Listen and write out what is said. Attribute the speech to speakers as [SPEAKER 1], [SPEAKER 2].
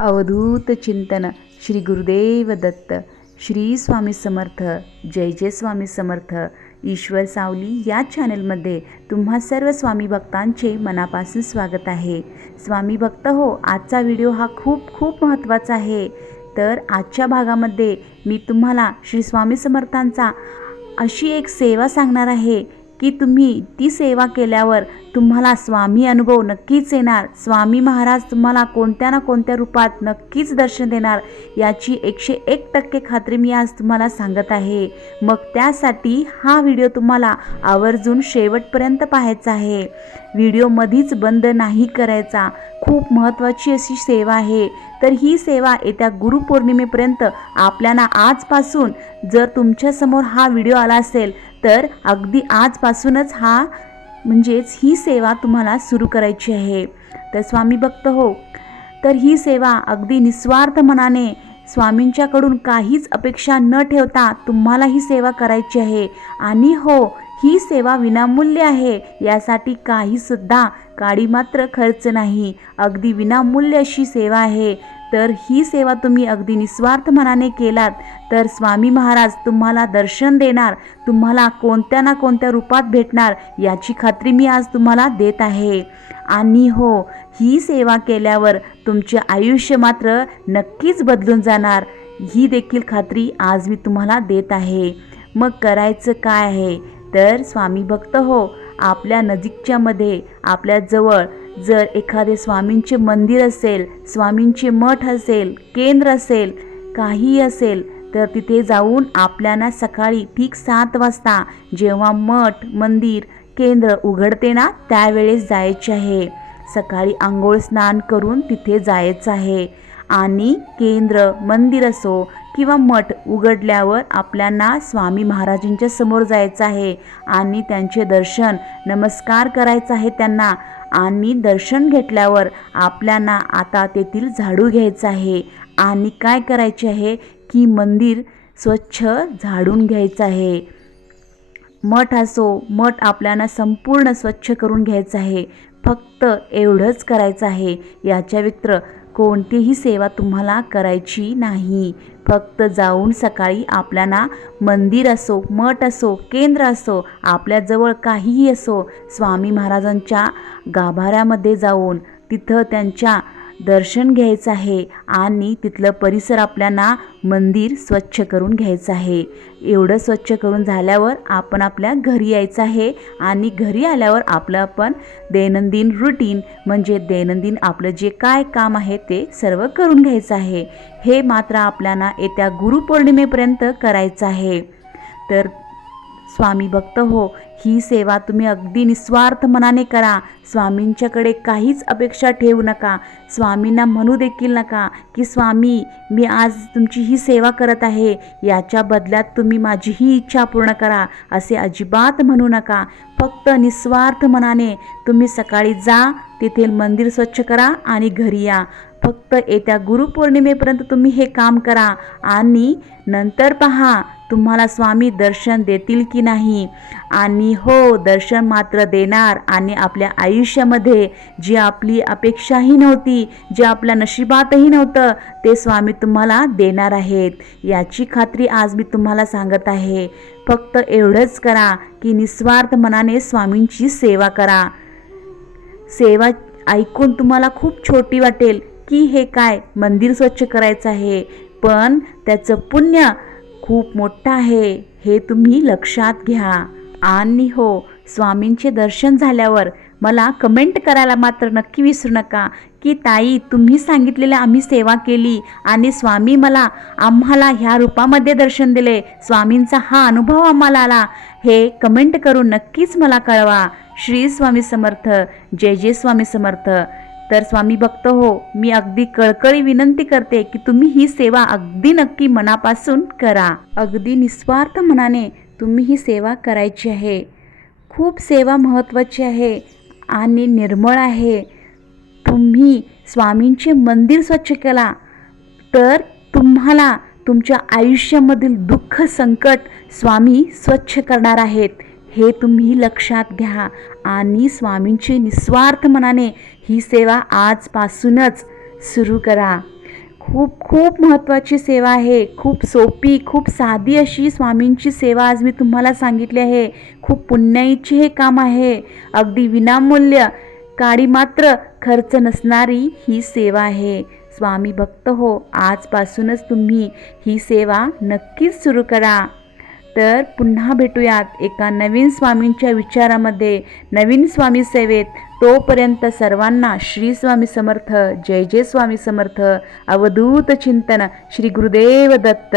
[SPEAKER 1] अवधूत चिंतन श्री गुरुदेव दत्त श्री स्वामी समर्थ जय जय स्वामी समर्थ. ईश्वर सावली या चॅनलमध्ये तुम्हा सर्व स्वामी भक्तांचे मनापासून स्वागत आहे. स्वामी भक्त हो आजचा व्हिडिओ हा खूप खूप महत्त्वाचा आहे. तर आजच्या भागामध्ये मी तुम्हाला श्री स्वामी समर्थांचा अशी एक सेवा सांगणार आहे. की तुम्ही ती सेवा केल्यावर तुम्हाला स्वामी अनुभव नक्कीच येणार. स्वामी महाराज तुम्हाला कोणत्या ना कोणत्या रूपात नक्कीच दर्शन देणार याची एकशे एक टक्के खात्री मी आज तुम्हाला सांगत आहे. मग त्यासाठी हा व्हिडिओ तुम्हाला आवर्जून शेवटपर्यंत पाहायचा आहे. व्हिडिओ मधीच बंद नाही करायचा. खूप महत्त्वाची अशी सेवा आहे. तर ही सेवा येत्या गुरुपौर्णिमेपर्यंत आपल्याला आजपासून जर तुमच्यासमोर हा व्हिडिओ आला असेल तर अगदी आजपासूनच हा म्हणजेच ही सेवा तुम्हाला सुरू करायची आहे. तर स्वामी भक्त हो तर ही सेवा अगदी निस्वार्थ मनाने स्वामींच्याकडून काहीच अपेक्षा न ठेवता तुम्हाला ही सेवा करायची आहे. आणि हो ही सेवा विनामूल्य आहे यासाठी काहीसुद्धा काडी मात्र खर्च नाही. अगदी विनामूल्य अशी सेवा आहे. तर ही सेवा तुम्ही अगदी निस्वार्थ मनाने केलात तर स्वामी महाराज तुम्हाला दर्शन देणार तुम्हाला कोणत्या ना कोणत्या रूपात भेटणार याची खात्री मी आज तुम्हाला देत आहे. आणि हो ही सेवा केल्यावर तुमचे आयुष्य मात्र नक्कीच बदलून जाणार ही देखील खात्री आज मी तुम्हाला देत आहे. मग करायचं काय आहे? तर स्वामी भक्त हो आपल्या नजीकच्यामध्ये आपल्याजवळ जर एखादे स्वामींचे मंदिर असेल स्वामींचे मठ असेल केंद्र असेल काही असेल तर तिथे जाऊन आपल्याला सकाळी ठीक सात वाजता जेव्हा मठ मंदिर केंद्र उघडते ना त्यावेळेस जायचे आहे. सकाळी आंघोळ स्नान करून तिथे जायचं आहे. आणि केंद्र मंदिर असो किंवा मठ उघडल्यावर आपल्याला स्वामी महाराजांच्या समोर जायचं आहे. आणि त्यांचे दर्शन नमस्कार करायचा आहे त्यांना. आणि दर्शन घेतल्यावर आपल्याला आता तेथील झाडू घ्यायचं आहे. आणि काय करायचे आहे की मंदिर स्वच्छ झाडून घ्यायचं आहे. मठ असो मठ आपल्याला संपूर्ण स्वच्छ करून घ्यायचं आहे. फक्त एवढंच करायचं आहे. याच्या व्यतिरिक्त कोणतीही सेवा तुम्हाला करायची नाही. फक्त जाऊन सकाळी आपल्याला मंदिर असो मठ असो केंद्र असो आपल्याजवळ काहीही असो स्वामी महाराजांच्या गाभाऱ्यामध्ये जाऊन तिथं त्यांच्या दर्शन घ्यायचं आहे आणि तिथलं परिसर आपल्याला मंदिर स्वच्छ करून घ्यायचं आहे. एवढं स्वच्छ करून झाल्यावर आपण आपल्या घरी यायचं आहे आणि घरी आल्यावर आपलं आपण दैनंदिन रुटीन म्हणजे दैनंदिन आपलं जे काय काम आहे ते सर्व करून घ्यायचं आहे. हे मात्र आपल्याला येत्या गुरुपौर्णिमेपर्यंत करायचं आहे. तर स्वामी भक्त हो ही सेवा तुम्ही अगदी निस्वार्थ मनाने करा. स्वामींच्याकडे काहीच अपेक्षा ठेवू नका. स्वामींना म्हणू देखील नका की स्वामी मी आज तुमची ही सेवा करत आहे. याच्या बदल्यात तुम्ही माझी ही इच्छा पूर्ण करा. असे अजिबात म्हणू नका. फक्त निस्वार्थ मनाने तुम्ही सकाळी जा तेथील मंदिर स्वच्छ करा आणि घरी या. फक्त येत्या गुरुपौर्णिमेपर्यंत तुम्ही हे काम करा. आणि नंतर पहा तुम्हाला स्वामी दर्शन देतील की नाही. आणि हो दर्शन मात्र देणार आणि आपल्या आयुष्यामध्ये जी आपली अपेक्षाही नव्हती जे आपल्या नशिबातही नव्हतं ते स्वामी तुम्हाला देणार आहेत. याची खात्री आज मी तुम्हाला सांगत आहे. फक्त एवढंच करा की निस्वार्थ मनाने स्वामींची सेवा करा. सेवा ऐकून तुम्हाला खूप छोटी वाटेल की हे काय मंदिर स्वच्छ करायचं आहे. पण त्याचं पुण्य खूप मोठं आहे हे तुम्ही लक्षात घ्या. आणि हो स्वामींचे दर्शन झाल्यावर मला कमेंट करायला मात्र नक्की विसरू नका की ताई तुम्ही सांगितलेलं आम्ही सेवा केली आणि स्वामी मला आम्हाला ह्या रूपामध्ये दर्शन दिले. स्वामींचा हा अनुभव आम्हाला आला. हे कमेंट करून नक्कीच मला कळवा. श्री स्वामी समर्थ जय जय स्वामी समर्थ. तर स्वामी भक्त हो मी अगदी कळकळी विनंती करते की तुम्ही ही सेवा अगदी नक्की मनापासून करा. अगदी निस्वार्थ मनाने तुम्ही ही सेवा करायची आहे. खूप सेवा महत्त्वाची आहे आणि निर्मळ आहे. तुम्ही स्वामींचे मंदिर स्वच्छ केला तर तुम्हाला तुमच्या आयुष्यामधील दुःख संकट स्वामी स्वच्छ करणार आहेत. हे तुम्ही लक्षात घ्या आणि स्वामींची निस्वार्थ मनाने ही सेवा आजपासूनच सुरू करा. खूप खूप महत्त्वाची सेवा आहे. खूप सोपी खूप साधी अशी स्वामींची सेवा आज मी तुम्हाला सांगितली आहे. खूप पुण्याईचे हे काम आहे. अगदी विनामूल्य काडी मात्र खर्च नसणारी ही सेवा आहे. स्वामी भक्त हो आजपासूनच तुम्ही ही सेवा नक्कीच सुरू करा. तर पुन्हा भेटूयात एका नवीन स्वामींच्या विचारामध्ये. नवीन स्वामी सेवेत तोपर्यंत सर्वांना श्री स्वामी समर्थ जय जय स्वामी समर्थ. अवधूत चिंतन श्री गुरुदेव दत्त.